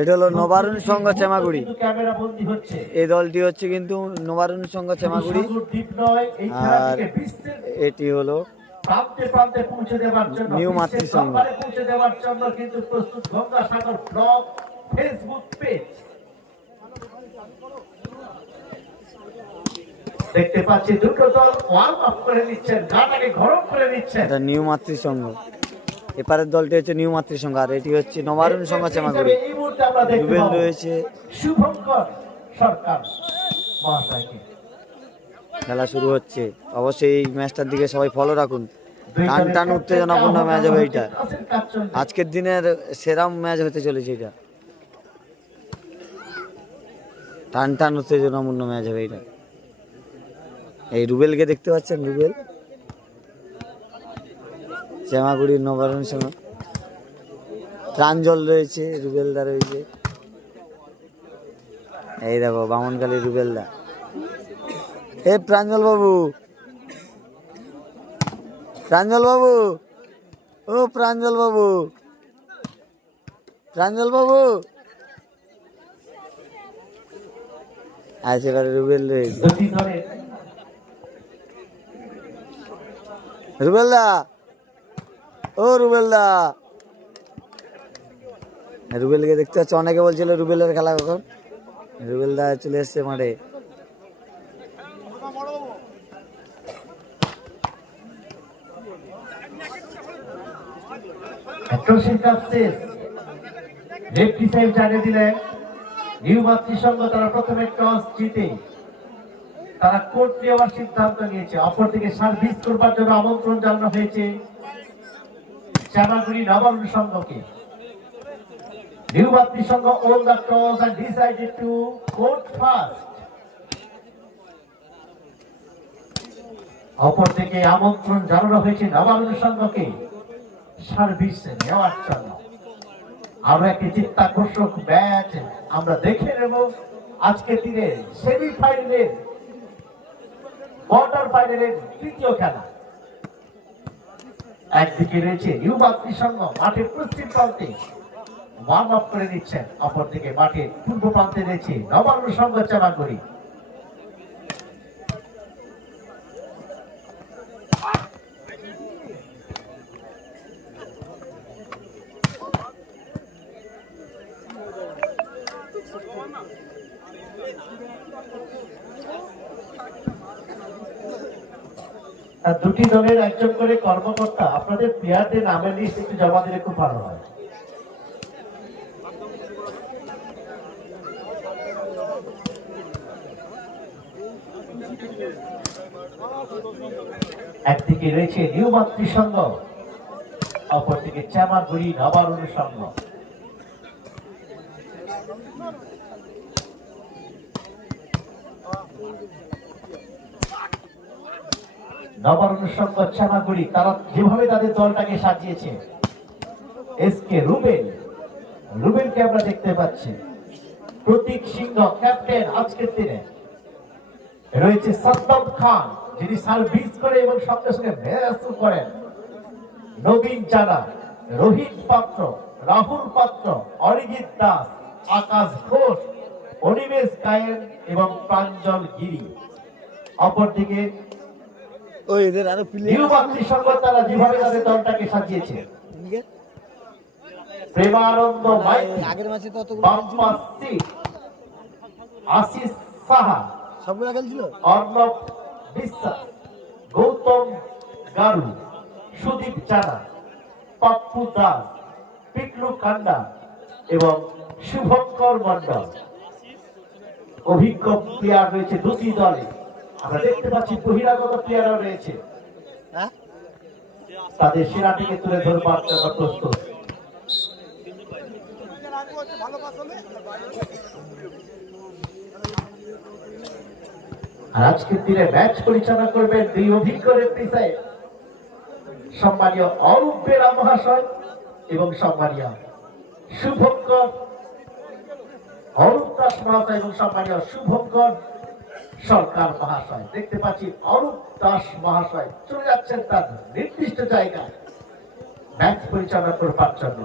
এটা হলো নবারুণ সংঘ চেমাগুড়ি। এই দলটি হচ্ছে কিন্তু নবারুণ সংঘ চেমাগুড়ি, আর এটি হলো প্রান্তে প্রান্তে পৌঁছে দেওয়ার জন্য, নিউ মাতৃসংঘ। পৌঁছে দেওয়ার জন্য কিন্তু প্রস্তুত গঙ্গাসাগর ব্লগ ফেসবুক পেজ। দেখতে পাচ্ছি দুটো দল ওয়ার্ম আপ করে নিচ্ছেন, গাটাকে গরম করে নিচ্ছেন। এটা নিউ মাতৃসংঘ, এপারের দলটি হচ্ছে নিউ মাতৃসংঘ, আর এটি হচ্ছে নবারুণ সংঘ চেমাগুড়ি। রুবেল রয়েছে, শুভঙ্কর সরকার মহাশয়কে। খেলা শুরু হচ্ছে। অবশ্যই এই ম্যাচটার দিকে সবাই ফলো রাখুন। টান টান উত্তেজনাপূর্ণ ম্যাচ হবে এইটা, আজকের দিনের সেরা ম্যাচ হতে চলেছে এটা। টান টান উত্তেজনাপূর্ণ ম্যাচ হবে এটা। এই রুবেলকে দেখতে পাচ্ছেন, রুবেল চেমাগুড়ির নবারুণ সংঘ। প্রাঞ্জল রয়েছে, রুবেলদা রয়েছে। এই দেখো বামনকালী রুবেলদা। এ প্রাঞ্জল বাবু, প্রাঞ্জল বাবু, ও প্রাঞ্জল বাবু, প্রাঞ্জল বাবু। আজ এবারে রুবেল রয়েছে। রুবেলদা, ও রুবেলদা। রুবেলকে দেখতে পাচ্ছি, অনেকে বলছিল রুবেলের খেলা কখন। রুবেলদা চলে এসছে মাঠে। নিউ মাতৃসংঘ তারা প্রথমে টস জিতে তারা কোর্ট নেওয়ার সিদ্ধান্ত নিয়েছে। অপরদিকে সার্ভিস করবার জন্য আমন্ত্রণ জানানো হয়েছে চেমাগুড়ি নবারুণ সংঘকে। New Matrisangha own the toss and decided to court first. অপরদিকে আমন্ত্রণ জানানো হয়েছে নবারুণ সংঘকে সার্ভিস নেওয়ার জন্য। আরো একটি চিত্তাকর্ষক ম্যাচ আমরা দেখে নেব আজকে দিনে সেমিফাইনালের কোয়ার্টার ফাইনালের তৃতীয় খেলা। একদিকে রয়েছে নিউ মাতৃসংঘ মাঠের পশ্চিম প্রান্তে ওয়ার্ম আপ করে নিচ্ছেন, অপরদিকে মাঠের পূর্ব প্রান্তে রয়েছে নবারুণ সংঘ চেমাগুড়ি। দুটি দলের একজন করে কর্মকর্তা আপনাদের প্লেয়ারদের নামের লিস্ট একটু জমা দিলে খুব ভালো হয়। একদিকে রয়েছে নিউ মাতৃসংঘ, অপরদিকে চেমাগুড়ি নবারুণ সংঘ। নবারুণ সংঘ চেমাগুড়ি তারা যেভাবে তাদের দলটাকে সাজিয়েছে, এসকে রুবেল, রুবেলকে আমরা দেখতে পাচ্ছি। প্রতীক সিংহ ক্যাপ্টেন আজকের দিনে। রয়েছে সাদ্দাম খান যিনি সার্ভিস করে এবং সঙ্গে সঙ্গে ম্যাচ করেন। নবীন জানা, রোহিত পাত্র, রাহুল পাত্র, অরিজিৎ দাস, আকাশ ঘোষ, অনিমেষ গায়েন এবং প্রাঞ্জল গিরি। অপরদিকে নিউ মাতৃসংঘ তারা যেভাবে তাদের দলটাকে সাজিয়েছে, প্রেমানন্দ আশিস সাহা, অর্ণব বিশ্বাস, গৌতম গারু, সুদীপ জানা, পাপ্পু দাস, পিকলু কান্ডা এবং শুভঙ্কর মন্ডল। অভিজ্ঞ প্লেয়ার রয়েছে দুটি দলে। আমরা দেখতে পাচ্ছি বহিরাগত প্লেয়ারও রয়েছে, তাদের সেরাটিকে তুলে ধরবার জন্য প্রস্তুত। আজকের দিনে ম্যাচ পরিচালনা করবেন দুই অভিজ্ঞ রেফারি, সম্মানীয় অরূপ বেরা মহাশয় এবং সম্মানীয় শুভঙ্কর অরূপ দাস মহাশয় এবং সম্মানীয় শুভঙ্কর সরকার মহাশয়। দেখতে পাচ্ছি অরূপ দাস মহাশয় চলে যাচ্ছেন তার নির্দিষ্ট জায়গায় ম্যাচ পরিচালনা করবার জন্য।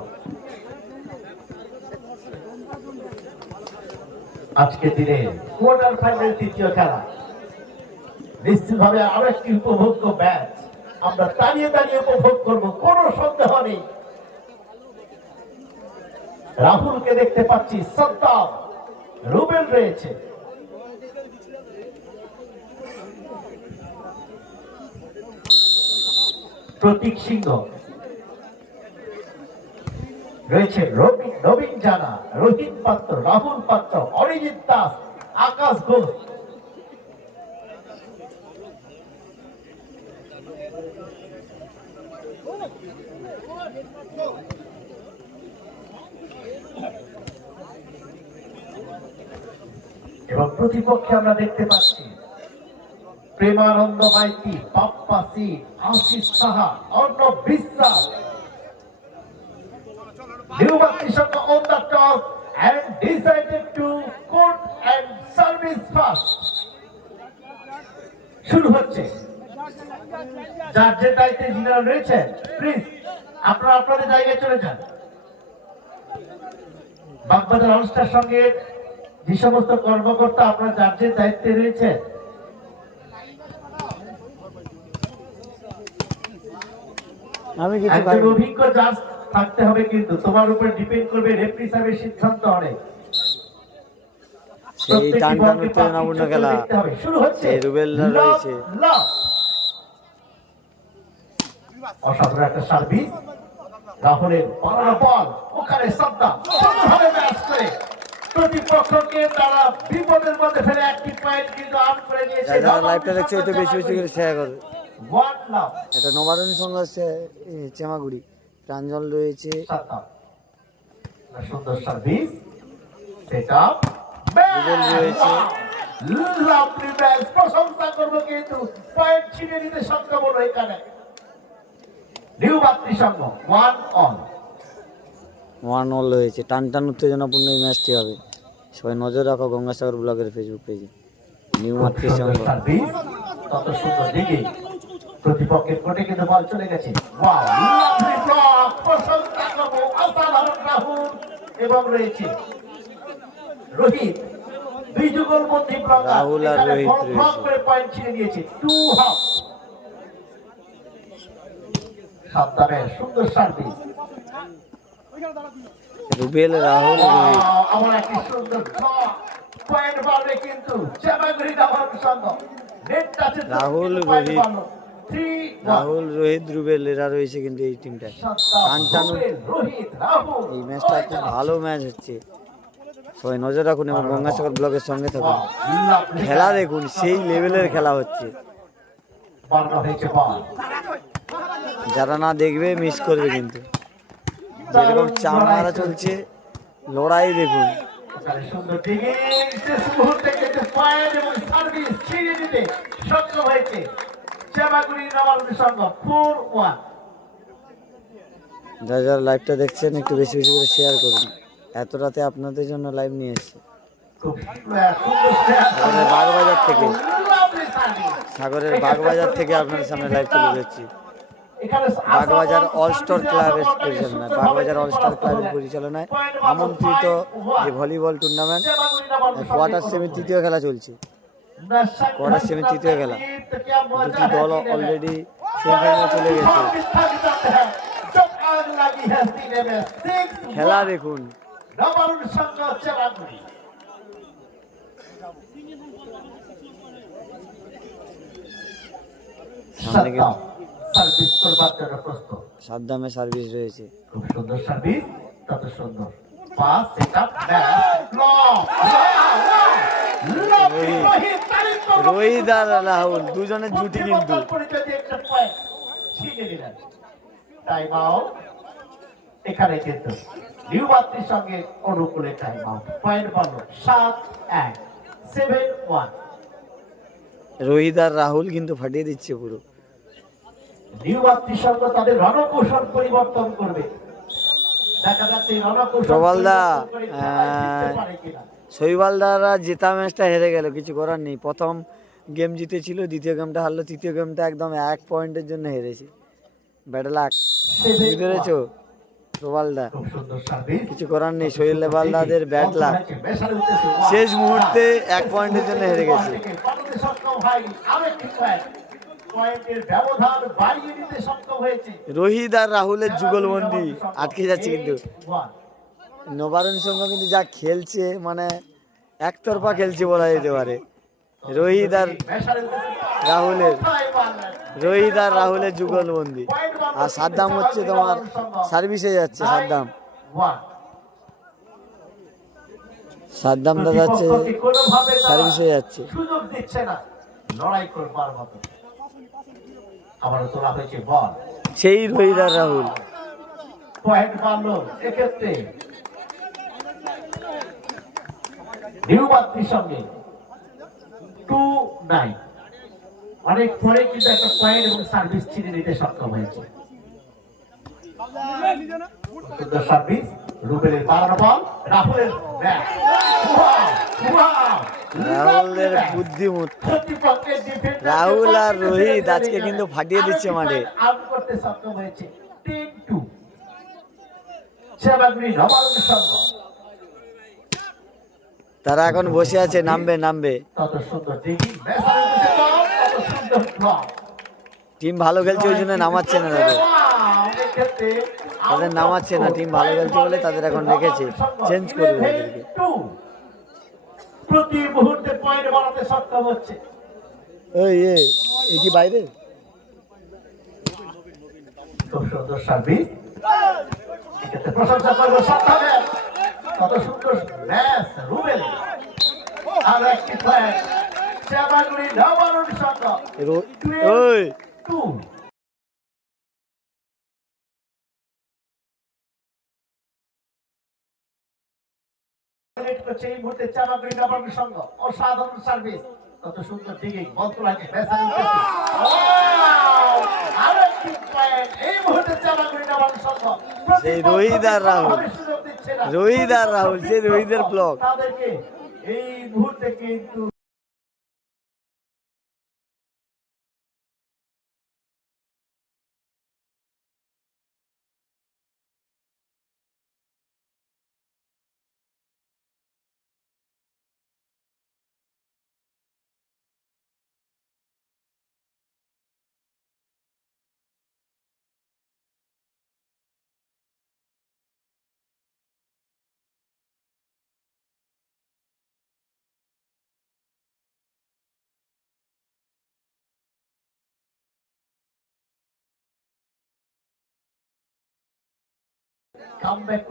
আজকে দিনে কোয়ার্টার ফাইনাল তৃতীয় খেলা নিশ্চিতভাবে আরো একটি উপভোগ্য ম্যাচ আমরা দাঁড়িয়ে দাঁড়িয়ে উপভোগ করব, কোনো সন্দেহ নেই। রাহুলকে দেখতে পাচ্ছি, সাদ্দাম, রুবেল রয়েছে, প্রতীক সিংহ রয়েছে, নবীন জানা, রোহিত পাত্র, রাহুল পাত্র, অরিজিৎ দাস, আকাশ ঘোষ। এবং প্রতিপক্ষে আমরা দেখতে পাচ্ছি প্রেমানন্দ মাইতি, পাপ্পা সিং, আশিস সাহা, অর্ণব বিশ্বাস। Newbatti Shaka on the toss and decided to court and service fast. শুরু হচ্ছে, যার যে দায়িত্বে যিনারা রয়েছেন প্লিজ আপনারা আপনাদের জায়গায় চলে যান। বাগবাজার অনুষ্ঠার সঙ্গে যে সমস্ত কর্মকর্তা আপনারা যার যে দায়িত্বে রয়েছেন, আমি কিছু একজন অভিজ্ঞ জাজ থাকতে হবে, কিন্তু তোমার উপর ডিপেন্ড করবে রেফারি সাহেবের সিদ্ধান্ত অনেক। সেই টান টান উত্তেজনাপূর্ণ খেলা। শুরু হচ্ছে, রুবেলরা রয়েছে, অসাধারণ একটা সার্ভিস, রাহুলের বাড়ানো বল, ওখানে সাদ্দাম সুন্দরভাবে ম্যাচ করে প্রতিপক্ষকে তারা বিপদের মধ্যে ফেলে একটি পয়েন্ট কিন্তু আউট করে নিয়েছে। যারা লাইভটা দেখছে একটু বেশি বেশি করে শেয়ার করবে। এটা নবারুণ সংঘ আছে চেমাগুড়ি, প্রাঞ্জল রয়েছে, সুন্দর সার্ভিস, সেট আপ, রুবেল রয়েছে, লাভলি ম্যাচ, প্রশংসা করব, কিন্তু পয়েন্ট ছিনে নিতে সক্ষম হলো এখানে নিউবাত্রি সংঘ। 1-1 হয়েছে। টান টান উত্তেজনাপূর্ণ এই ম্যাচটি হবে, সবাই নজর রাখো গঙ্গাসাগর ব্লগের ফেসবুক পেজে। নিউমাত্রি সংঘ তত সুন্দর দিকে প্রতিপক্ষের কোটে কিন্তু বল চলে গেছে। ওয়াও, লাভলি ব্লক, প্রশংসা করব, অসাধারণ রাহুল। এবং রয়েছে রোহিত, দুই যুগলবন্দী ব্লক, রাহুল আর রোহিত রয়েছে, করে পয়েন্ট ছিনে নিয়েছে। 2 হাফ, সাদ্দামের সুন্দর সার্ভিস, রুবেল, রাহুল, রোহিত। আমার একটি সুন্দর পয়েন্ট পাবে কিন্তু চেমাগুড়ি নবারুণ সংঘ। নেট টাচে রাহুল, রোহিত, রাহুল, রোহিত, রুবেল এরা রয়েছে কিন্তু এই টিমটায়। টান টান এই ম্যাচটা খুব ভালো ম্যাচ হচ্ছে, সবাই নজর রাখুন এবং গঙ্গাসাগর ব্লগের সঙ্গে থাকুন। খেলা দেখুন, সেই লেভেলের খেলা হচ্ছে, যারা না দেখবে মিস করবে কিন্তু। যেরকম চাপ মারা চলছে, লড়াই দেখুন। সুন্দর দিকে শেষ মুহূর্তে কিন্তু পয়েন্ট এবং সার্ভিস ছিনিয়ে নিতে সক্ষম হয়েছে চেমাগুড়ি নবারুণ সংঘ। 4-1। যারা যারা লাইভটা দেখছেন একটু বেশি বেশি করে শেয়ার করুন, এত রাতে আপনাদের জন্য লাইভ নিয়ে এসেছি সাগরের বাগবাজার থেকে। সাগরের বাগবাজার থেকে আপনাদের সামনে লাইভ তুলে ধরছি। বাগবাজার অল স্টার ক্লাবের পরিচালনায়, বাগবাজার অল স্টার ক্লাবের পরিচালনায় আমন্ত্রিত যে ভলিবল টুর্নামেন্ট কোয়ার্টার সেমির তৃতীয় খেলা চলছে। কোয়ার্টার সেমির তৃতীয় খেলা, দুটি দল অলরেডি সেমিফাইনালে চলে গেছে। খেলা দেখুন, নবারুণ সংঘ চেমাগুড়ি। সামনে কিন্তু সার্ভিস করবার জন্য প্রস্তুত, সাদ্দামে সার্ভিস রয়েছে, খুব সুন্দর সার্ভিস, তত সুন্দর পাস, সেটআপ, ব্লক, রোহিত আর রাহুল দুজনের জুটি কিন্তু। টাইম আউট এখানে কিন্তু নিউবাত্রির সঙ্গে অনুকূলে টাইম আউট। পয়েন্ট পাবো 7-1, 7-1। রোহিত আর রাহুল কিন্তু ফাটিয়ে দিচ্ছে পুরো। নিউবাত্রির সঙ্গে তাদের রণকৌশল পরিবর্তন করবে, দেখা যাচ্ছে রণকৌশল প্রবলদা, পারে কিনা। শৈবালদারা জেতা ম্যাচটা হেরে গেল, কিছু করার নেই। প্রথম গেম জিতেছিল, দ্বিতীয় গেমটা হারলো, তৃতীয় গেমটা একদম 1 পয়েন্টের জন্য হেরেছে। ব্যাড লাক, বুঝতে পেরেছো? প্রবালদা খুব সুন্দর সার্ভিস। কিছু করার নেই, সোহেল বালদাদের ব্যাট লাক শেষ মুহূর্তে 1 পয়েন্টের জন্য হেরে গেছে। রোহিত আর রাহুলের যুগলবন্দি আটকে যাচ্ছে, কিন্তু নবারুণ সংঘ কিন্তু যা খেলছে মানে একতরফা খেলছে বলা যেতে পারে। রোহিত আর রাহুলের যুগলবন্দি। আর সাদ্দাম হচ্ছে তোমার সার্ভিসে যাচ্ছে, সাদ্দাম দাদা যাচ্ছে সার্ভিসে যাচ্ছে। সুযোগ দিচ্ছে না লড়াই করবার মতো। আবারও তোলা হয়েছে বল, সেই রোহিত আর রাহুল পয়েন্ট মারলো। এক্ষেত্রে নিউমাত্রির সঙ্গে 2-9 অনেক পরে কিন্তু একটা পয়েন্ট এবং সার্ভিস ছিনে নিতে সক্ষম হয়েছে। সুন্দর সার্ভিস, রুবেলের বাড়ানো বল, রাহুলের ব্যাট। রাহুলের বুদ্ধিমত্তা, রাহুল আর রোহিত আজকে কিন্তু ফাটিয়ে দিচ্ছে মাঠে। আউট করতে সক্ষম হয়েছে 10-2। সেবাগুড়ি নবারুণ সংঘ তারা এখন বসে আছে, নামবে। তত সুন্দর দিঘি, তত সুন্দর ব্লক। টিম ভালো খেলছে ওই জন্য নামাচ্ছে না তাদের নামাচ্ছে না। টিম ভালো খেলছে বলে তাদের এখন রেখেছে, চেঞ্জ করবে তাদেরকে। প্রতি মুহূর্তে পয়েন্ট বাড়াতে সক্ষম হচ্ছে। এই কি বাইরে? খুব সুন্দর সার্ভিস, এক্ষেত্রে প্রশংসা করবো সাদ্দামের। কত সুন্দর ম্যাচ রুবেল। আর একটি পয়েন্ট সেবাগুড়ি নবারুণ সংঘ 12-2। এই মুহূর্তে চামাগুড়ি নবারুণ সংঘ অসাধারণ সার্ভিস, কত সুন্দর দিকে বল তোলা হয়েছে। আরেকটি পয়েন্ট এই মুহূর্তে চামাগুড়ি নবারুণ সংঘ। সেই রোহিত আর রাহুল সেই রোহিতের ব্লক। তাদেরকে এই মুহূর্তে কিন্তু কামব্যাক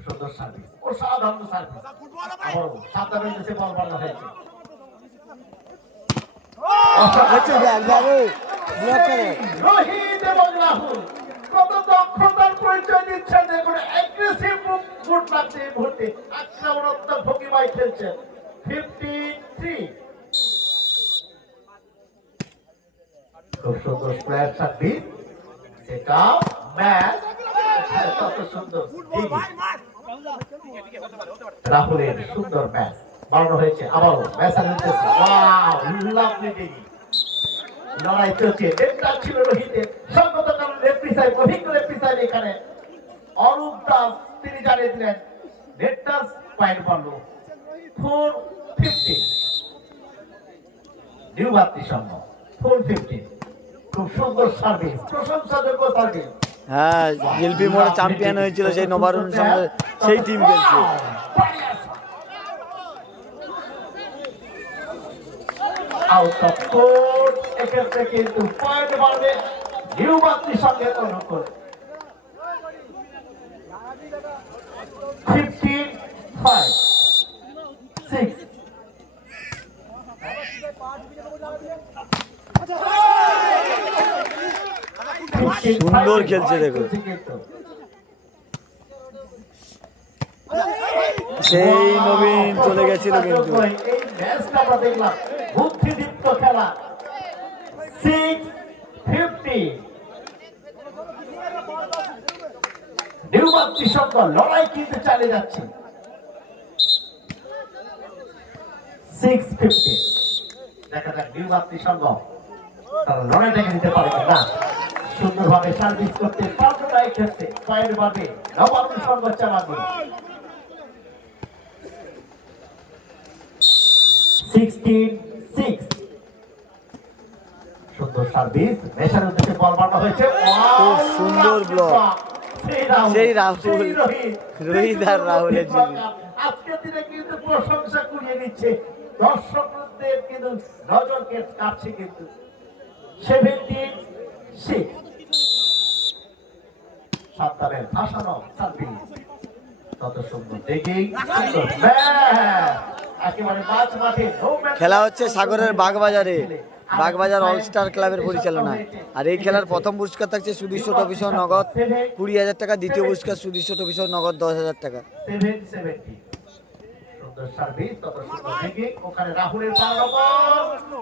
সুন্দর সার্ভিস, অসাধারণ সার্ভিস। আবারও সাদ্দামের কাছে বল মারা হয়েছে। রোহিত এবং রাহুল কত দক্ষতার পরিচয় দিচ্ছেন, দেখুন অ্যাগ্রেসিভ মুড লাগছে এই মুহূর্তে, আক্রমণাত্মক ভঙ্গিমায় খেলছেন। 53। খুব সুন্দর প্লেয়ার সার্ভিস, সেটা ম্যাচ কত সুন্দর রাহুলের সুন্দর ম্যাচ বাড়ানো হয়েছে। আবারও ম্যাচের উদ্দেশ্যে লাভলি ডিগি লড়াই চলছে। নেটটা ছিল রোহিতের, সঙ্গত কারণ রেফারি সাহেব, অভিজ্ঞ রেফারি সাহেব এখানে অরূপ দাস তিনি জানিয়ে দিলেন নেটটা পয়েন্ট পারলো 450। নিউমাত্রি সংঘ 450। খুব সুন্দর সার্ভিস, প্রশংসাযোগ্য সার্ভিস। হ্যাঁ, জিলপি মোড়ে চ্যাম্পিয়ন হয়েছিল সেই নবারুণ সঙ্গে সেই টিম খেলছে। আউট অফ কোর্ট, এক্ষেত্রে কিন্তু পয়েন্ট বাড়বে নিউমাত্রি সঙ্গে তুলনা করে 15-5-6। সুন্দর খেলছে দেখো, সেই নবীন চলে গেছিল কিন্তু এই ম্যাচটা আমরা দেখলাম বুদ্ধিদীপ্ত খেলা। 650 নিউমাত্রি সংঘ লড়াই কিন্তু চালিয়ে যাচ্ছে। 650 দেখা যাক নিউমাত্রি সংঘ তারা লড়াইটাকে দিতে পারে না, সুন্দরভাবে সার্ভিস করতে পারবে না। এই ক্ষেত্রে পয়েন্ট পাবে নবান্ন সংঘ চালাগুড়ি। 16-6। সুন্দর সার্ভিস, মেশার উদ্দেশ্যে বল মারা হয়েছে। খুব সুন্দর ব্লক। সেই রাহুল, রোহিত আর রাহুলের জন্য আজকের দিনে কিন্তু প্রশংসা কুড়িয়ে দিচ্ছে, দর্শকদের কিন্তু নজর কাটছে কিন্তু। 17-6। সাবধানের ভাসানো সার্ভিস, তত সুন্দর দেখি একেবারে মাঝ মাঠে খেলা হচ্ছে সাগরের বাগবাজারে, বাগবাজার অলস্টার ক্লাবের পরিচালনায়। আর এই খেলার প্রথম পুরস্কার থাকছে সুদৃশ্য ট্রফি সহ নগদ 20,000 টাকা, দ্বিতীয় পুরস্কার সুদৃশ্য ট্রফি সহ নগদ 10,000 টাকা। 770। সুন্দর সার্ভিস, তত সুন্দর দেখি ওখানে রাহুলের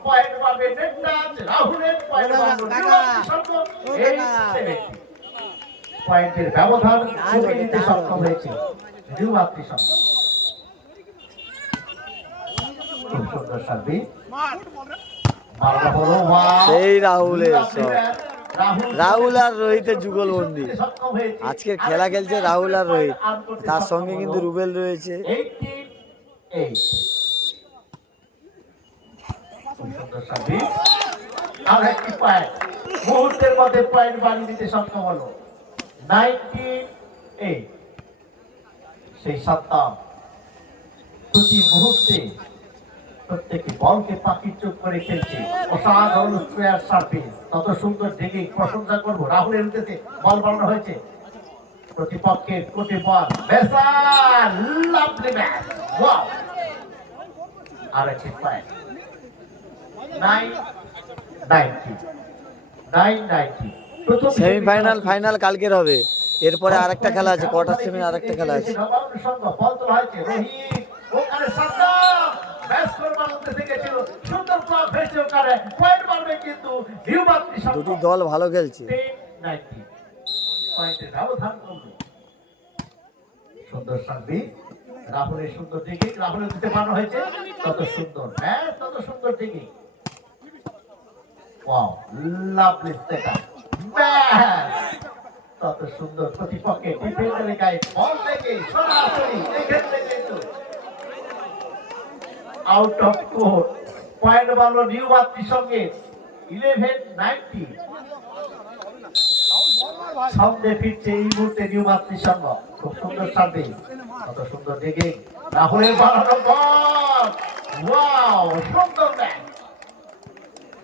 পয়েন্ট পাবে নেটটাচ, রাহুলের পয়েন্ট পাবে 70। পয়েন্টের ব্যবধান কমিয়ে দিতে সক্ষম হয়েছে নিউমাত্রি সংঘ। খুব সুন্দর সার্ভিস, সেই রাহুলের সব, রাহুল আর রোহিতের যুগলবন্দি। আজকের খেলা খেলছে রাহুল আর রোহিত, তার সঙ্গে কিন্তু রুবেল রয়েছে। 18-8। সুন্দর সার্ভিস, আর একটি পয়েন্ট মুহূর্তের মধ্যে পয়েন্ট বাড়িয়ে দিতে সক্ষম হলো। 98। সেই সত্তা প্রতি মুহূর্তে প্রত্যেকটি বলকে পাখির চোখ করে খেলছে, অসাধারণ স্কোয়ার সার্ভিস, তত সুন্দর দেখে প্রশংসা করবো। রাহুলের উদ্দেশ্যে বল বানানো হয়েছে, প্রতিপক্ষের কোটি বল, লাভলি ম্যাচ, ওয়াও। আর একটি পয়েন্ট 990। সেমিফাইনাল, ফাইনাল কালকের হবে। এরপরে আরেকটা খেলা আছে, কোয়ার্টার সেমি আরেকটা খেলা আছে। দুটি দল ভালো খেলছে। সুন্দর সার্ভিস, রাহুলের সুন্দর দিকে, রাহুলের দিতে বানানো হয়েছে, তত সুন্দর ম্যাচ, তত সুন্দর দিকে। ওয়াও, লাভলি সেটআপ, তত সুন্দর প্রতিপক্ষের ডিফেন্ডারের গায়ে বল লেগে সরাসরি এক্ষেত্রে কিন্তু আউট অফ কোর্ট। পয়েন্ট বাড়লো নিউমাত্রি সঙ্গে 11-90। সামনে ফিরছে এই মুহূর্তে নিউমাত্রি সংঘ। খুব সুন্দর সার্ভিস, কত সুন্দর দিকে রাহুলের বানানো বল, ওয়াও, সুন্দর ম্যাচ।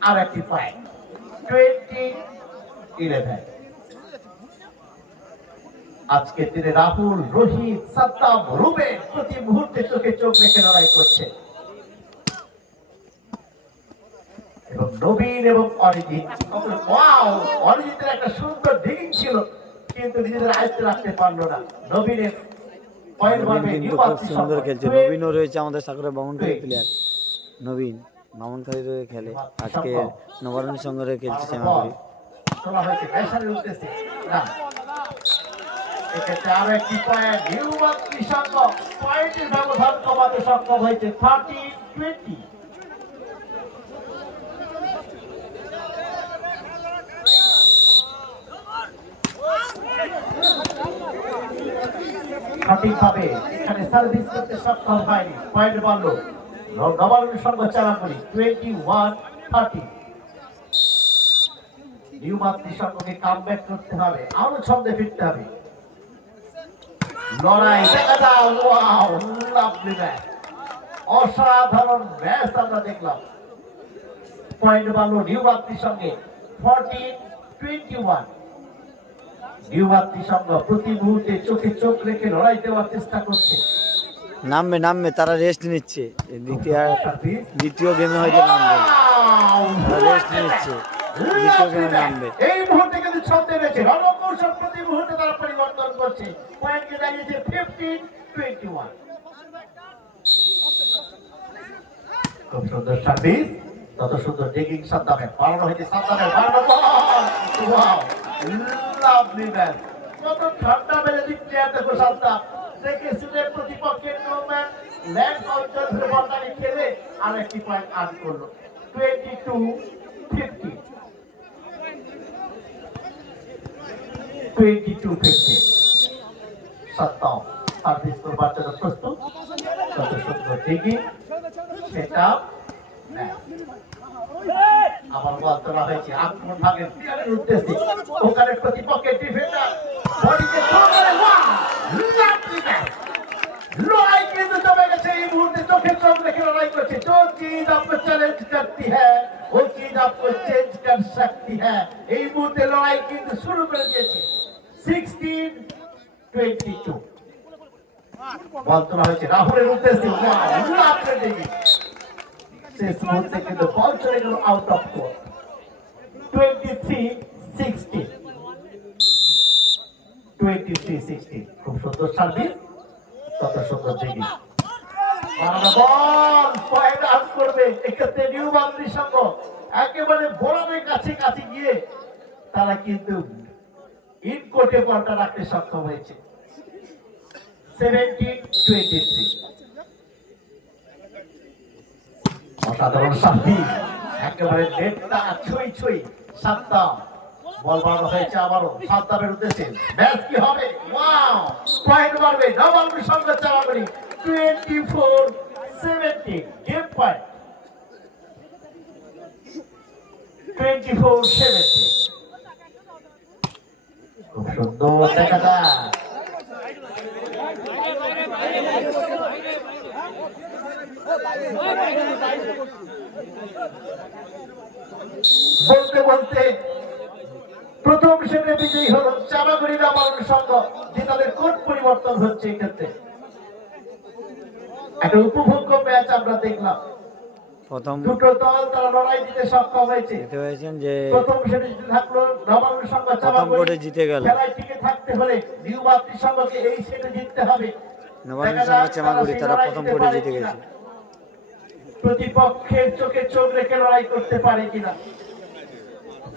আর একটি পয়েন্ট 20-11। আজকের দিনে রাহুল, রোহিত, সাদ্দাম, রুবেল প্রতি মুহূর্তে চোখে চোখ রেখে লড়াই করছে, এবং নবীন এবং অরিজিৎ। ওয়াও, অরিজিতের একটা সুন্দর ডিগিং ছিল, কিন্তু নিজেদের আয়ত্তে রাখতে পারলো না। নবীনের পয়েন্ট বাড়বে নিউমাত্রি সংঘ। সুন্দর খেলছে, নবীনও রয়েছে আমাদের সাগরের বামনখালী প্লেয়ার। নবীন বামনখালী রয়ে খেলে, আজকে নবারণ সংঘরে খেলছে শ্যামাগুড়ি। তোলা হয়েছে প্রেসারের উদ্দেশ্যে, না এক্ষেত্রে আরো একটি পয়েন্ট নিউমাত্রি সংঘ পয়েন্টের ব্যবধান কমাতে সক্ষম হয়েছে 30-20। সঠিকভাবে এখানে সার্ভিস করতে সক্ষম হয়নি, পয়েন্ট বাড়লো নবান্ন সংঘ চালাগুড়ি 21-30। নিউমাত্রি সংঘকে কামব্যাক করতে হবে, আরো ছন্দে ফিরতে হবে। লড়াই দেখা দাও, ওয়াও, লাভলি ম্যাচ, অসাধারণ ম্যাচ আমরা দেখলাম। পয়েন্ট বাড়লো নিউমাত্রি সঙ্গে 14-21। নিউমাত্রি সংঘ প্রতি মুহূর্তে চোখে চোখ রেখে লড়াই দেওয়ার চেষ্টা করছে। নামবে নামবে, তারা রেস্ট নিচ্ছে। দ্বিতীয় গেমে হয়তো নামবে, রেস্ট নিচ্ছে, দ্বিতীয় গেমে নামবে। এই মুহূর্তে কিন্তু ছন্দে রয়েছে, রণকৌশল প্রতি মুহূর্তে তারা পরিবর্তন করছে। পয়েন্টকে দাঁড়িয়েছে 15-21। খুব সুন্দর সার্ভিস, তত সুন্দর ডিগিং সাদ্দামের বাড়ানো হয়েছে, সাদ্দামের বাড়ানো বল, ওয়াও, লাভলি ম্যাচ। কত ঠান্ডা মেরে দিক প্লেয়ার দেখো সাদ্দাম, দেখে শুনে প্রতিপক্ষের নোম্যান ল্যান্ড অঞ্চল ধরে বলটাকে খেলে আর একটি পয়েন্ট আর্ন করলো 22-50। 22-50 সত্তম সার্ভিস করবার জন্য প্রস্তুত কত সুন্দর দিকে সেটা আবার বল তোলা হয়েছে আক্রমণ ভাগের প্লেয়ারের উদ্দেশ্যে ওখানে প্রতিপক্ষের ডিফেন্ডার বডিতে করে লাভলি ম্যাচ লড়াই কিন্তু জমে গেছে এই মুহূর্তে চোখে চোখ রেখে লড়াই করছে जो चीज आपको चैलेंज करती है वो चीज आपको चेंज कर सकती है এই মুহূর্তে লড়াই কিন্তু শুরু করে দিয়েছে 16-22 বল তোলা হয়েছে রাহুলের উদ্দেশ্যে লাভলি দিকে শেষ মুহূর্তে কিন্তু বল চলে গেল আউট অফ কোর্ট 23-16 খুব সুন্দর সার্ভিস কত সুন্দর দিকে বল পয়েন্ট আউট করবে এক্ষেত্রে নিউ বাউন্ডারি সংঘ একেবারে বলারের কাছে কাছে গিয়ে তারা কিন্তু ইন কোর্টে বলটা রাখতে সক্ষম হয়েছে 17-23 অসাধারণ সার্ভিস একেবারে নেটটা ছুঁই ছুঁই সাতটা বল বাড়ানো হয়েছে আবারও সাতটার উদ্দেশ্যে ম্যাচ কি হবে ওয়াও পয়েন্ট মারবে নবাঙ্গি সংঘ চালাবাড়ি 24-17 গেম পয়েন্ট 24-17 খুব সুন্দর দেখা যায় বলতে বলতে প্রথম সেটে বিজয়ী হলো চামাগুড়ি নবাঙ্গি সংঘ যে তাদের কোন পরিবর্তন হচ্ছে এই ক্ষেত্রে একটা উপভোগ্য ম্যাচ আমরা দেখলাম প্রথম দুটো দল তারা লড়াই দিতে সক্ষম হয়েছে জিতে হয়েছেন যে প্রথম সেটে জিতে থাকলো নবাঙ্গি সংঘ প্রথম চামাগুড়ি কোর্টে জিতে গেল খেলায় টিকে থাকতে হলে নিউ বাউন্ডারি সংঘকে এই সেটে জিততে হবে নবাঙ্গি সংঘ চামাগুড়ি তারা প্রথম কোর্টে জিতে গেছে প্রতিপক্ষের চোখে চোখ রেখে লড়াই করতে পারে কিনা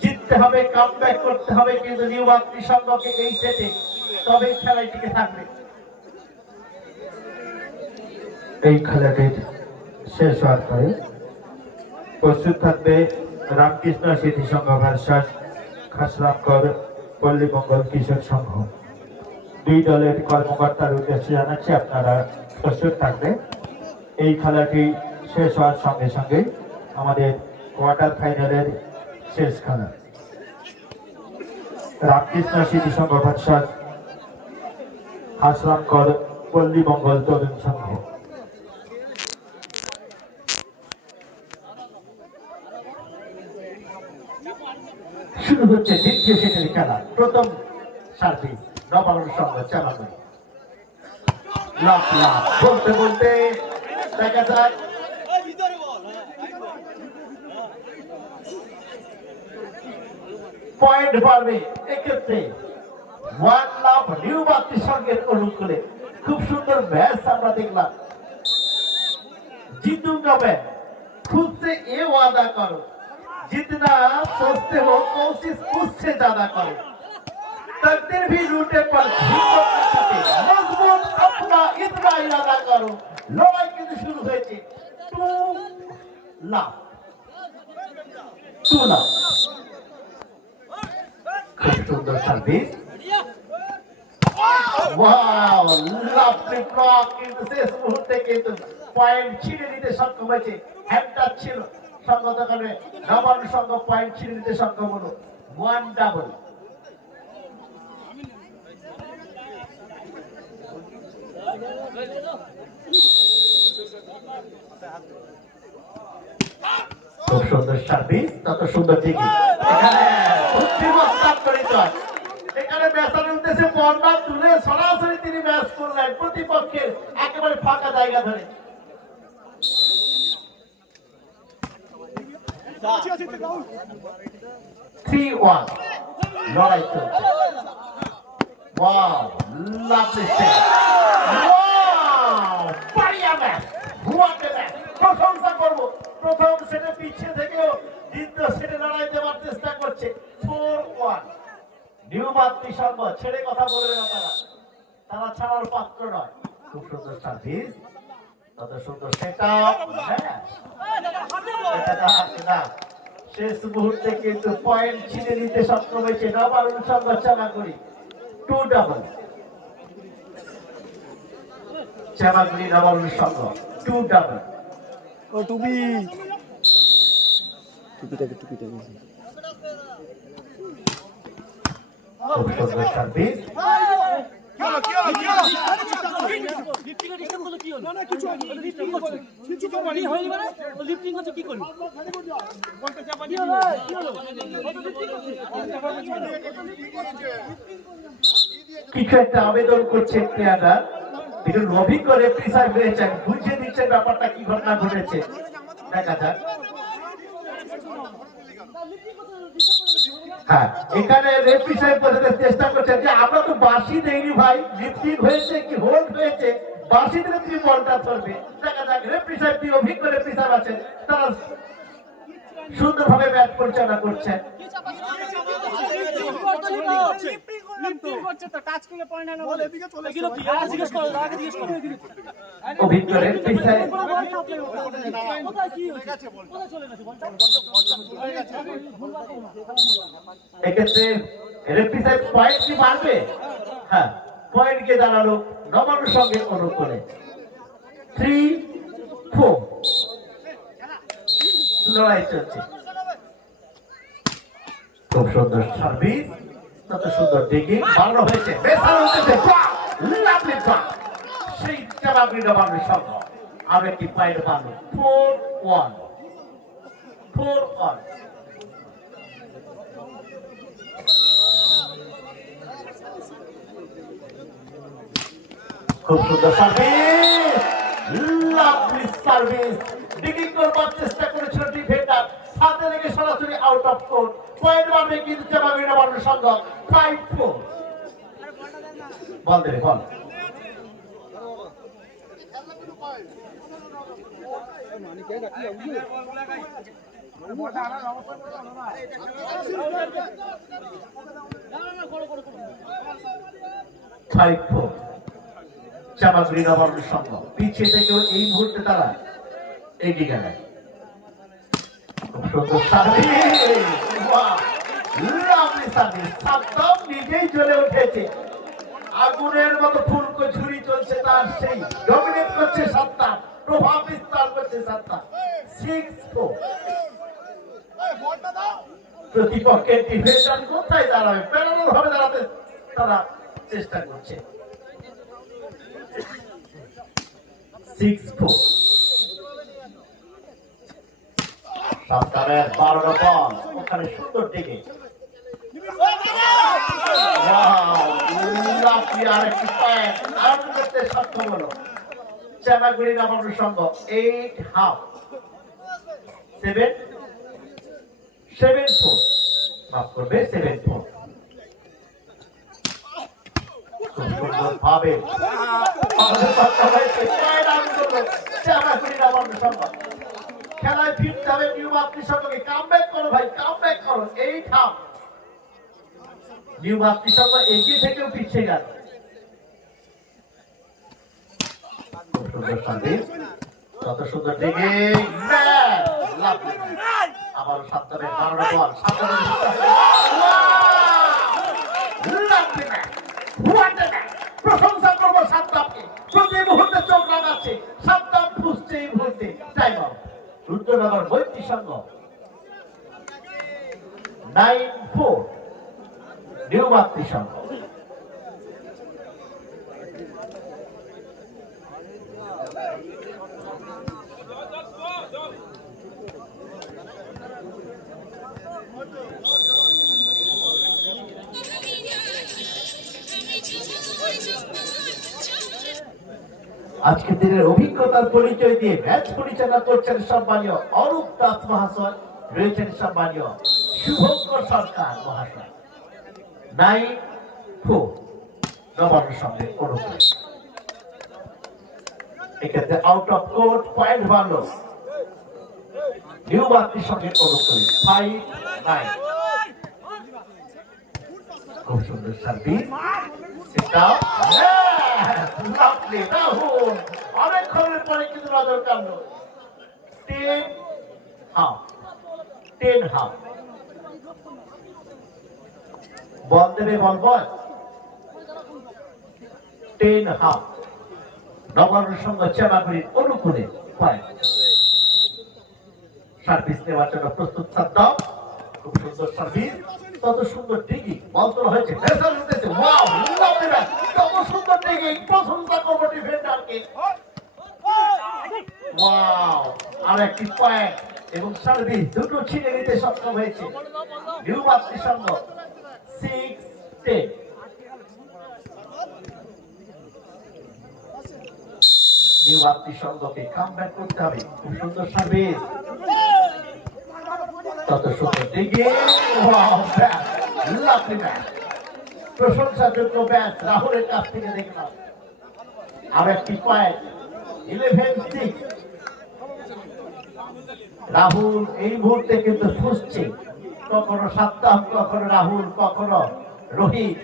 জিততে হবে কামব্যাক করতে হবে কিন্তু নিউ বাউন্ডারি সংঘকে এই সেটে তবেই খেলায় টিকে থাকবে এই খেলাটির শেষ হওয়ার পরে প্রস্তুত থাকবে রামকৃষ্ণ স্মৃতি সংঘ ভার্সাস খাসরামকর পল্লী মঙ্গল কিশোর সংঘ দুই দলের কর্মকর্তার উদ্দেশ্যে জানাচ্ছি আপনারা প্রস্তুত থাকবে এই খেলাটি শেষ হওয়ার সঙ্গে সঙ্গে আমাদের কোয়ার্টার ফাইনালের শেষ খেলা রামকৃষ্ণ স্মৃতি সংঘ ভার্সাস খাসরামকর পল্লী মঙ্গল তরুণ সংঘ শুরু হচ্ছে দ্বিতীয় সেটের খেলা প্রথম সার্ভিস নবাঙ্গি সংঘ চামাগুড়ি লাভ লাভ বলতে বলতে দেখা যায় পয়েন্ট পাবে এক্ষেত্রে ওয়ান লাভ নিউ বাউন্ডারি সংঘের অনুকূলে খুব সুন্দর ম্যাচ আমরা দেখলাম जीतूंगा मैं खुद से ये वादा करो जितना सोचते हो कोशिश उससे ज्यादा करो तकदीर भी रूटे पर मजबूत अपना इतना इरादा करो लड़ाई কিন্তু শুরু হয়েছে 2 লাভ খুব সুন্দর সার্ভিস ওয়াও লাভলি ব্লক কিন্তু শেষ মুহূর্তে কিন্তু পয়েন্ট ছিনিয়ে নিতে সক্ষম হয়েছে হ্যান্ড টাচ ছিল সংগত কারণে নবাঙ্গি সংঘ পয়েন্ট ছিনিয়ে নিতে সক্ষম হলো 1-ডাবল খুব সুন্দর সার্ভিস তত সুন্দর দিকে এখানে বুদ্ধিমত্তা পরিচয় এখানে ম্যাচের উদ্দেশ্যে বলটা তুলে সরাসরি তিনি ম্যাচ করলেন প্রতিপক্ষের একেবারে ফাঁকা জায়গা ধরে 3-1 লড়াই চলছে ওয়াও লাভলি সেভ ওয়াও পারিয়া ম্যাচ হোয়াট এ ম্যাচ প্রশংসা করব প্রথম সেটে পিছিয়ে থেকেও দ্বিতীয় সেটে লড়াই দেওয়ার চেষ্টা করছে 4-1 নিউ বাউন্ডারি সংঘ ছেড়ে কথা বলবে না তারা ছাড়ার পাত্র নয় খুব সুন্দর সার্ভিস তত সুন্দর সেটআপ হ্যাঁ শেষ মুহূর্তে কিন্তু পয়েন্ট ছিনে নিতে সক্ষম হয়েছে নবাঙ্গি সংঘ চামাগুড়ি টু ডাবল শ্যামাগুড়ি নবান্ন সংঘ টু ডাবল। ও টুপি টুপিটাকে খুব সুন্দর সার্ভিস। কিছু একটা আবেদন করছে প্লেয়াররা, একটু অভিজ্ঞ রেফারি সাহেব হয়েছেন, বুঝিয়ে দিচ্ছেন ব্যাপারটা কি ঘটনা ঘটেছে, দেখা যাক। হ্যাঁ, এখানে রেফারি সাহেব বোঝাতে চেষ্টা করছেন যে আমরা তো বাঁশি দেইনি ভাই, লিফটিং হয়েছে কি হোল্ড হয়েছে, বাঁশি দিলে তুমি বলটা ধরবে। দেখা যাক, রেফারি সাহেব কি অভিজ্ঞ রেফারি সাহেব আছেন, তারা সুন্দরভাবে ম্যাচ পরিচালনা করছেন। অভিজ্ঞ রেফারি সাহেব এক্ষেত্রে রেফারি সাহেব পয়েন্ট কি মারবে? হ্যাঁ, পয়েন্ট গিয়ে দাঁড়ালো নবান্নর সঙ্গে অনুকূলে 3-4 লড়াই চলছে। খুব সুন্দর সার্ভিস, কত সুন্দর ডিগিং, ভালো হয়েছে, বেসার হয়েছে, লাভলি পাস। সেই চাবাগুড়ি নবান্নর সঙ্গ আর একটি পয়েন্ট পালো 4-1। খুব সুন্দর সার্ভিস, লাভলি সার্ভিস। ডিগিং করবার চেষ্টা করেছিল ডিফেন্ডার, সাথে লেগে সরাসরি আউট অফ কোর্ট। পয়েন্ট পাবে কিন্তু চাবাগুড়ি নবান্নর সঙ্গ 5-4। বল দেবে, বল। চাবাগুড়ি নবান্নর সঙ্গ পিছিয়ে থেকেও এই মুহূর্তে তারা এগিয়ে গেলেন। খুব সুন্দর সার্ভিস, লাভলি সার্ভিস। সাদ্দাম নিজেই জ্বলে উঠেছে, আগুনের মতো ফুলকো ঝুড়ি চলছে তার, সেই ডমিনেট করছে সাদ্দাম, প্রভাব বিস্তার করছে সাদ্দাম। 6-4। প্রতিপক্ষের ডিফেন্ডার কোথায় দাঁড়াবে, প্যারালাল ভাবে দাঁড়াতে তারা চেষ্টা করছে। 6-4। সাদ্দামের 12 বল, ওখানে সুন্দর দিকে আরেকটি পয়েন্ট আউট করতে সক্ষম হলো চাবাগুড়ি নবান্নর সঙ্গ 8-1/2 7-4 মাফ করবে 7-4। খুব সুন্দর ভাবে চাবাগুড়ি নবান্নর সঙ্গ। খেলায় ফিরতে হবে নিউ মাতৃ সঙ্গকে, কামব্যাক করো ভাই, কামব্যাক করো। 8-1/2 নিউ মাতৃ সঙ্গ এগিয়ে থেকেও পিছিয়ে গেল। খুব সুন্দর সার্ভিস, কত সুন্দর দিকে আবার সাদ্দামের 12 বল, প্রশংসা করবো সাদ্দামকে, প্রতি মুহূর্তে চোখ লাগাচ্ছে সাদ্দাম, খুঁজছে এই মুহূর্তে টাইম আউট। রুদ্রনগর মৈত্রী সংঘ 9-4 নিউ মাতৃ সংঘ। আজকের দিনের অভিজ্ঞতার পরিচয় দিয়ে ম্যাচ পরিচালনা করছেন সম্মানীয় অরূপ দাস মহাশয়, রয়েছেন সম্মানীয় শুভঙ্কর সরকার মহাশয়। 9-4 নবান্নর সঙ্গে অনুকূলে। এক্ষেত্রে আউট অফ কোর্ট পয়েন্ট বাড়লো নিউ মাতৃ সঙ্গে অনুকূলে 5-9। খুব সুন্দর সার্ভিস, অনেকক্ষণের পরে কিন্তু নজর কাড়ল। 10-1/2 বল দেবে, বল বল 10 হাফ। নবান্ন সংঘ চামাগুড়ির অনুকূলে পয়েন্ট। সার্ভিস নেওয়ার জন্য প্রস্তুত সাদ্দাম। খুব সুন্দর সার্ভিস, কত সুন্দর ডিগি, বল তোলা হয়েছে, প্রেসার উঠেছে, ওয়াও লাভলি ব্যাট, কত সুন্দর ডিগি, প্রশংসা করব ডিফেন্ডারকে। ওয়াও, আর একটি পয়েন্ট এবং সার্ভিস দুটো ছিনে নিতে সক্ষম হয়েছে নিউ বাত্তি সংঘ 6-10। নিউ বাত্তি সংঘকে কামব্যাক করতে হবে। খুব সুন্দর সার্ভিস, কত সুন্দর ডিগি, ওয়াও ব্যাট, লাভলি ব্যাট, প্রশংসাযোগ্য ব্যাট রাহুলের কাছ থেকে দেখলাম। আর একটি পয়েন্ট 11-6। রাহুল এই মুহূর্তে কিন্তু ফুসছে, কখনো সাদ্দাম, কখনো রাহুল, কখনো রোহিত,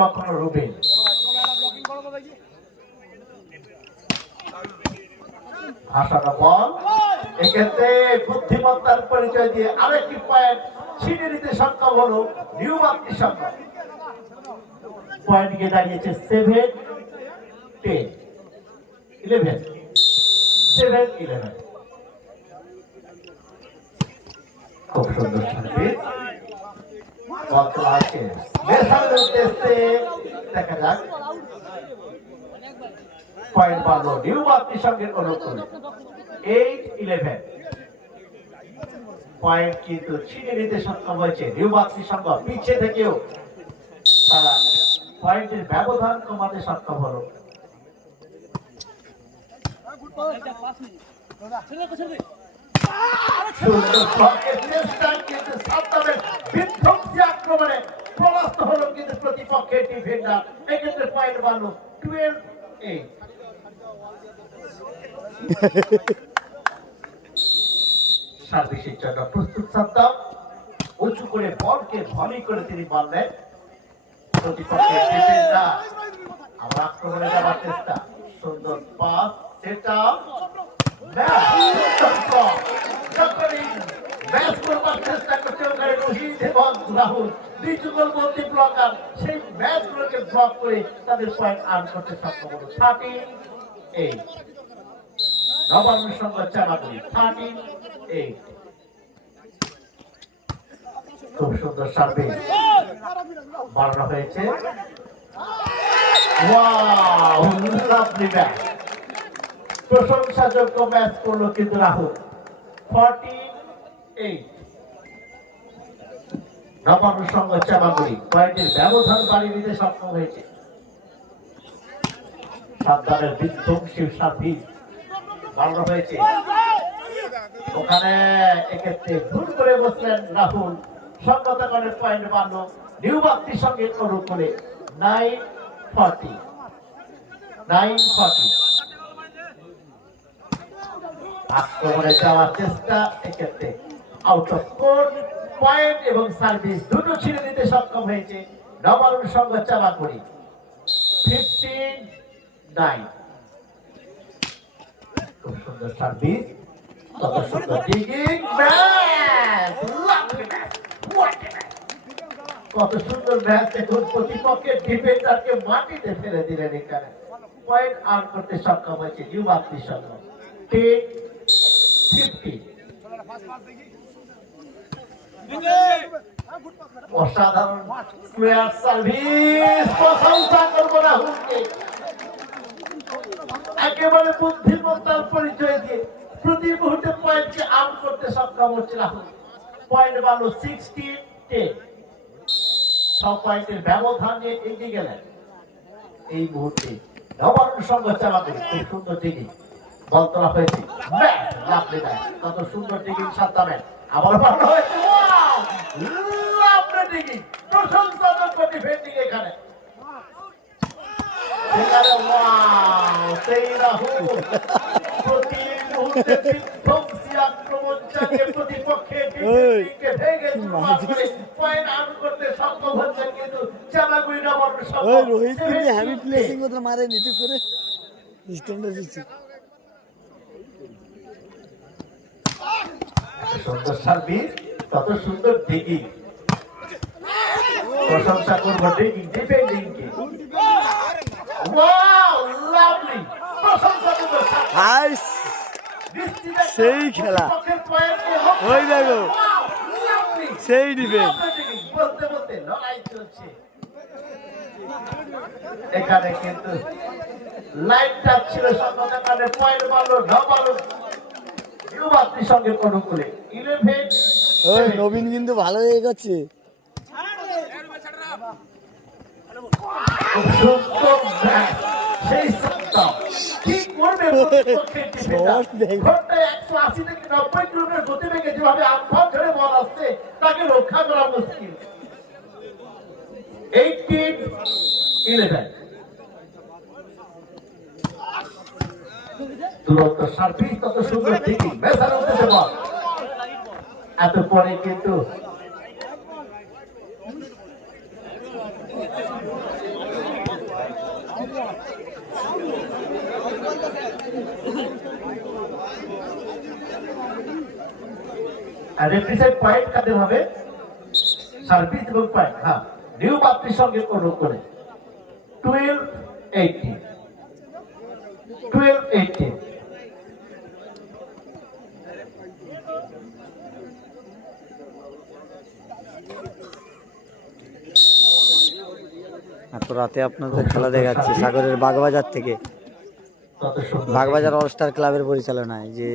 কখনো রুবেল। আশাটা বল, এক্ষেত্রে বুদ্ধিমত্তার পরিচয় দিয়ে আরেকটি পয়েন্ট ছিনে নিতে সক্ষম হলো নিউ বাত্তি সংঘ। পয়েন্ট গিয়ে দাঁড়িয়েছে 7-10, 7-11। খুব সুন্দর সার্ভিস, বল তোলা আছে মেসারের উদ্দেশ্যে, দেখা যাক। পয়েন্ট বাড়লো নিউ বাত্তি সংঘের অনুকূলে 8-11। পয়েন্ট কিন্তু ছিনে নিতে সক্ষম হয়েছে নিউ বাত্তি সংঘ। পিছিয়ে থেকেও তারা পয়েন্টের ব্যবধান কমাতে সক্ষম হলো। সুন্দর ব্লকের চেষ্টা, কিন্তু সাদ্দামের বিধ্বংসী আক্রমণে পরাস্ত হলো কিন্তু প্রতিপক্ষের ডিফেন্ডার। এক্ষেত্রে পয়েন্ট বাড়লো 12-8। সার্ভিসের জন্য প্রস্তুত সাদ্দাম, উঁচু করে বলকে ভলি করে তিনি মারলেন। প্রতিপক্ষের ডিফেন্ডার আবার আক্রমণে যাওয়ার চেষ্টা, সুন্দর পাস, সেটা ম্যাচ করবার চেষ্টা করতে ওখানে রোহিত এবং রাহুল দুই যুগলবন্দি ব্লকার সেই ম্যাচগুলোকে ব্লক করে তাদের পয়েন্ট আর্ন করতে সক্ষম হলো 13-8। নবান্ন সংঘ চামাগুড়ি 13-8। খুব সুন্দর সার্ভিস বাড়ানো হয়েছে, ওয়াও লাভলি ব্যাট, প্রশংসাযোগ্য ম্যাচ করলো কিন্তু রাহুল 14-8। নবান্ন সংঘ চামাগুড়ি পয়েন্টের ব্যবধান বাড়িয়ে দিতে সক্ষম হয়েছে। সাদ্দামের বিধ্বংসী সার্ভিস বাড়ানো হয়েছে, ওখানে এক্ষেত্রে ভুল করে বসলেন রাহুল। সংগতগণের পয়েন্ট বাড়লো নিউ বাত্তি সংঘের অনুকূলে 9-40। আক্রমণে যাওয়ার চেষ্টা, এক্ষেত্রে আউট অফ কোর্ট, পয়েন্ট এবং সার্ভিস দুটো ছিঁড়ে দিতে সক্ষম হয়েছে নবান্ন সংঘ চামাগুড়ি 15-9। খুব সুন্দর সার্ভিস, কত সুন্দর ডিগিং, কত সুন্দর ম্যাচ দেখুন। প্রতিপক্ষের ডিফেন্ডারকে মাটিতে ফেলে দিলেন, এখানে পয়েন্ট আর্ন করতে সক্ষম হয়েছে নিউ বাত্তি সংঘ 10-50। অসাধারণ প্লেয়ার সার্ভিস, প্রশংসা করবো রাহুলকে। একেবারে বুদ্ধিমত্তার পরিচয় দিয়ে প্রতি মুহূর্তে পয়েন্টকে আর্ন করতে সক্ষম হচ্ছে রাহুল। পয়েন্ট বাড়লো 16-10। 6 পয়েন্টের ব্যবধান নিয়ে এগিয়ে গেলেন এই মুহূর্তে নবান্ন সংঘ চামাগুড়ি। খুব সুন্দর ডিগি, বল তোলা হয়েছে, লাভলি ব্যাট, কত সুন্দর ডিগি সাদ্দামের, আবার বাড়ানো হয়েছে, লাভলি ডিগি, প্রশংসাযোগ্য ডিফেন্ডিং এখানে। সেই রাহুল প্রতি মুহূর্তে বিধ্বংসী আক্রমণ চালিয়ে প্রতিপক্ষের ডিফেন্ডিংকে ভেঙে পয়েন্ট আর্ন করতে সক্ষম হচ্ছেন কিন্তু চামাগুড়ি নবান্ন সংঘ। রোহিত কিন্তু হেভি প্লেসিং ওটা মারে নিচু করে স্ট্যান্ডার্ড দিচ্ছে। সুন্দর সার্ভিস, কত সুন্দর ডিগিং, প্রশংসা করবো ডিগিং ডিফেন্ডিং কে। সেই খেলা, ওই দেখো সেই ডিফেন্স। বলতে বলতে লড়াই চলছে এখানে, কিন্তু লাইন টাচ ছিল সম্মত কারণে পয়েন্ট মারলো ঢাবালো যুবরাজের সঙ্গে অনুকূলে 11। ওই নবীন কিন্তু ভালো হয়ে গেছে। সেই সপ্তাহ কি করবে প্রতিপক্ষের ডিফেন্ডার? ঘন্টায় 180 থেকে 90 কিলোমিটার গতিবেগে যেভাবে আমফান ঝড়ে বল আসছে, তাকে রক্ষা করা মুশকিল। 18-11 তুরন্ত সার্ভিস, তত সুন্দর ঠিকই মেসার উঠেছে বল। এত পরে কিন্তু রেফারি পয়েন্ট কাদের হবে? সার্ভিস এবং পয়েন্ট। হ্যাঁ, নিউ বাপ্তির সঙ্গে অনু করে 12-18 12-18। এত রাতে আপনাদের খেলা দেখাচ্ছি সাগরের বাগবাজার থেকে। তত সুন্দর বাগবাজার অলস্টার ক্লাবের পরিচালনায় যে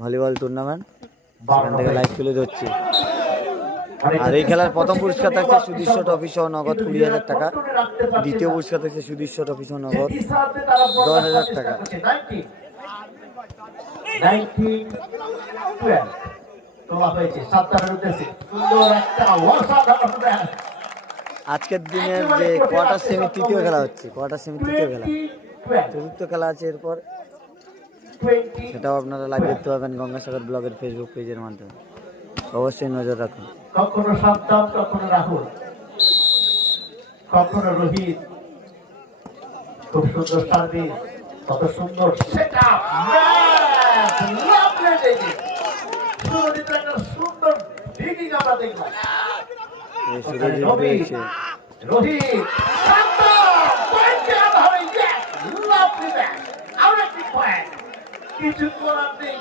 ভলিবল টুর্নামেন্ট, সেখান থেকে লাইভ তুলে ধরছি। আর এই খেলার প্রথম পুরস্কার থাকছে সুদৃশ্য ট্রফি সহ নগদ 20,000 টাকা। দ্বিতীয় পুরস্কার থাকছে সুদৃশ্য ট্রফি সহ নগদ 10,000 টাকা। 19-12 তোলা হয়েছে সাবধানের উদ্দেশ্যে। সুন্দর একটা অসাধারণ ম্যাচ। আজকের দিনের যে কোয়ার্টার সেমি তৃতীয় খেলা হচ্ছে, কোয়ার্টার সেমি তৃতীয় খেলা, 20-12 চতুর্থ খেলা আছে এরপর, 20 সেটাও আপনারা লাইভ দেখতে পাবেন গঙ্গাসাগর ব্লগের ফেসবুক পেজের মাধ্যমে। অবশ্যই নজর রাখুন। কখনো সাদ্দাম, কখনো রাহুল, কখনো রোহিত। খুব সুন্দর সার্ভিস, কত সুন্দর setup match, lovely digging. Surajit একটা সুন্দর ডিগিং আমরা দেখলাম। এই সুরজিৎ রয়েছে, রোহিত সাদ্দাম পয়েন্ট আনা হবে। লাভলি ম্যাচ, আর একটি পয়েন্ট। কিছু করার নেই,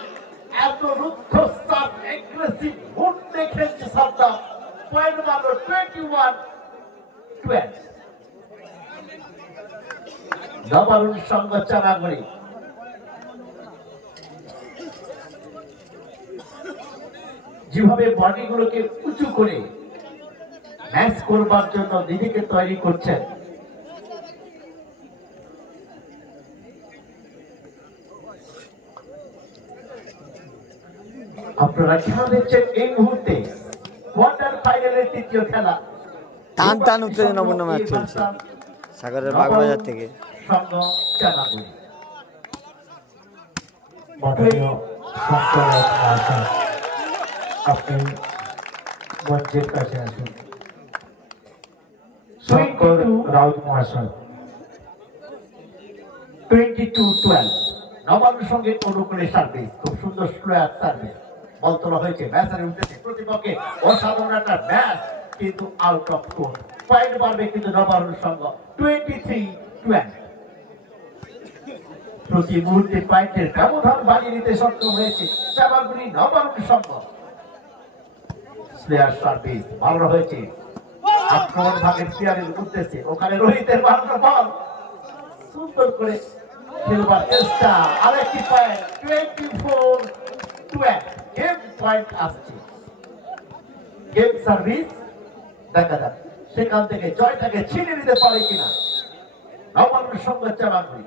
এত রুদ্ধশ্বাস এগ্রেসিভ মুড দেখেছে সাদ্দাম। পয়েন্ট মাত্র 21-12। দাবারুন সঙ্গ চানাগুড়ি। যেভাবে বডিগুলোকে উঁচু করে ম্যাচ করবার জন্য নিজেকে তৈরি করছেন, আপনারা খেলা দেখছেন এই মুহূর্তে কোয়ার্টার ফাইনালের তৃতীয় খেলা। টান টান উত্তেজনাপূর্ণ ম্যাচ চলছে সাগরের বাগবাজার থেকে। সঙ্গ চানাগুড়ি। মাননীয় শঙ্কর রাউত মহাশয়, আপনি মঞ্চের কাছে আসুন। শঙ্কর রাউত মহাশয়। 22-12 নবান্নের সঙ্গে অনুকূলে সার্ভিস, খুব সুন্দর স্লোয়ার সার্ভিস। বল তোলা হয়েছে, ম্যাচের উঠেছে প্রতিপক্ষে অসাধারণ একটা ম্যাচ, কিন্তু আউট অফ কোর্ট। পয়েন্ট পারবে কিন্তু নবান্নের সঙ্গে 23-12। প্রতি মুহূর্তে পয়েন্টের ব্যবধান বাড়িয়ে নিতে সক্ষম হয়েছে চামাগুড়ি নবান্নের সঙ্গে। স্লোয়ার সার্ভিস ভালো হয়েছে, আক্রমণ ভাগের প্লেয়ারের উদ্দেশ্যে। ওখানে রোহিতের মাত্র বল, সুন্দর করে খেলবার চেষ্টা। আরেকটি পয়েন্ট 24-12। গেম পয়েন্ট আসছে, গেম সার্ভিস। দেখা যাক সেখান থেকে জয়টাকে ছিনিয়ে নিতে পারে কিনা নবান্নের সঙ্গে চামাগুড়ি।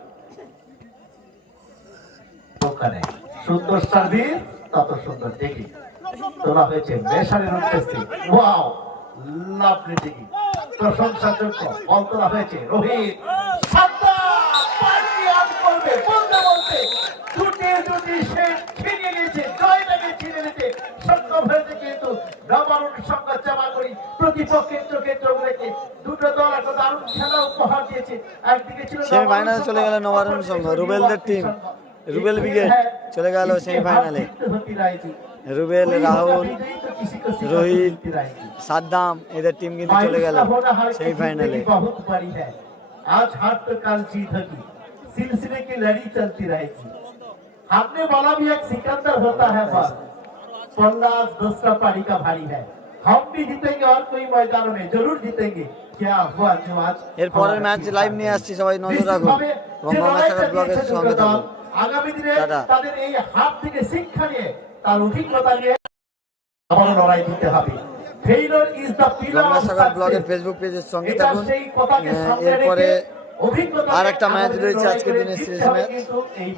ওখানে সুন্দর সার্ভিস, তত সুন্দর দেখি তোলা হয়েছে মেশারের উদ্দেশ্যে। ওয়াও, লাভলি দেখি, প্রশংসাযোগ্য বল তোলা হয়েছে। রোহিত দুটি সে ছিনিয়ে নিয়েছে, জয়টাকে ছিনিয়ে নিতে সক্ষম হয়েছে কিন্তু নবান্নের সঙ্গে চামাগুড়ি। প্রতিপক্ষের চোখে চোখ রেখে দুটো দল একটা দারুণ খেলা উপহার দিয়েছে। একদিকে ছিল সেমিফাইনালে চলে গেল নবান্নের সঙ্গে, রুবেলদের টিম, রুবেল ব্রিগেড চলে গেল সেমিফাইনালে। রুবেল, রাহুল, রোহিত, সাদ্দাম এদের টিম কিন্তু চলে গেল सेमीफाइनल। बहुत बड़ी है, आज हार तो कल जीत होगी, सिलसिले की लड़ी चलती रहेगी। आपने बोला भी एक सिकंदर होता है पर 50-10 पारी का भारी है। हम भी जीतेंगे और कोई मैदानों में जरूर जीतेंगे। क्या हुआ जो आज এরপরের ম্যাচ লাইভ নিয়ে আসছি, সবাই নজর রাখুন। গঙ্গা ম্যাসাকার ব্লগের সঙ্গে থাকুন। আগামী দিনে টাটা। তাদের এই হাত থেকে শিক্ষা নিয়ে তার অভিজ্ঞতা নিয়ে আবার লড়াই দিতে হবে। Failure is the pillar Ganga of Sagar ব্লগের সাকসেস। ফেসবুক পেজের সঙ্গে এটা থাকুন। সেই কথাকে সামনে এরপরে রেখে অভিজ্ঞতা আর একটা ম্যাচ আমাদের রয়েছে লড়াই আজকের করে দিনের শেষ জিততে হবে ম্যাচ। কিন্তু এই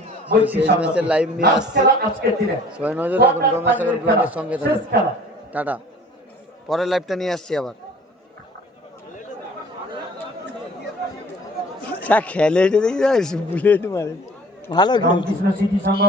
শেষ ম্যাচের লাইভ নিয়ে লাস্ট আসছি। খেলা আজকের দিনে। সবাই নজর রাখুন, গঙ্গা সাগর ব্লগের সঙ্গে শেষ থাকুন। খেলা। টাটা। পরের লাইভটা নিয়ে আসছি আবার। খেলে বুলেট মারে, ভালো খেলছে। রামকৃষ্ণ স্মৃতি সংঘ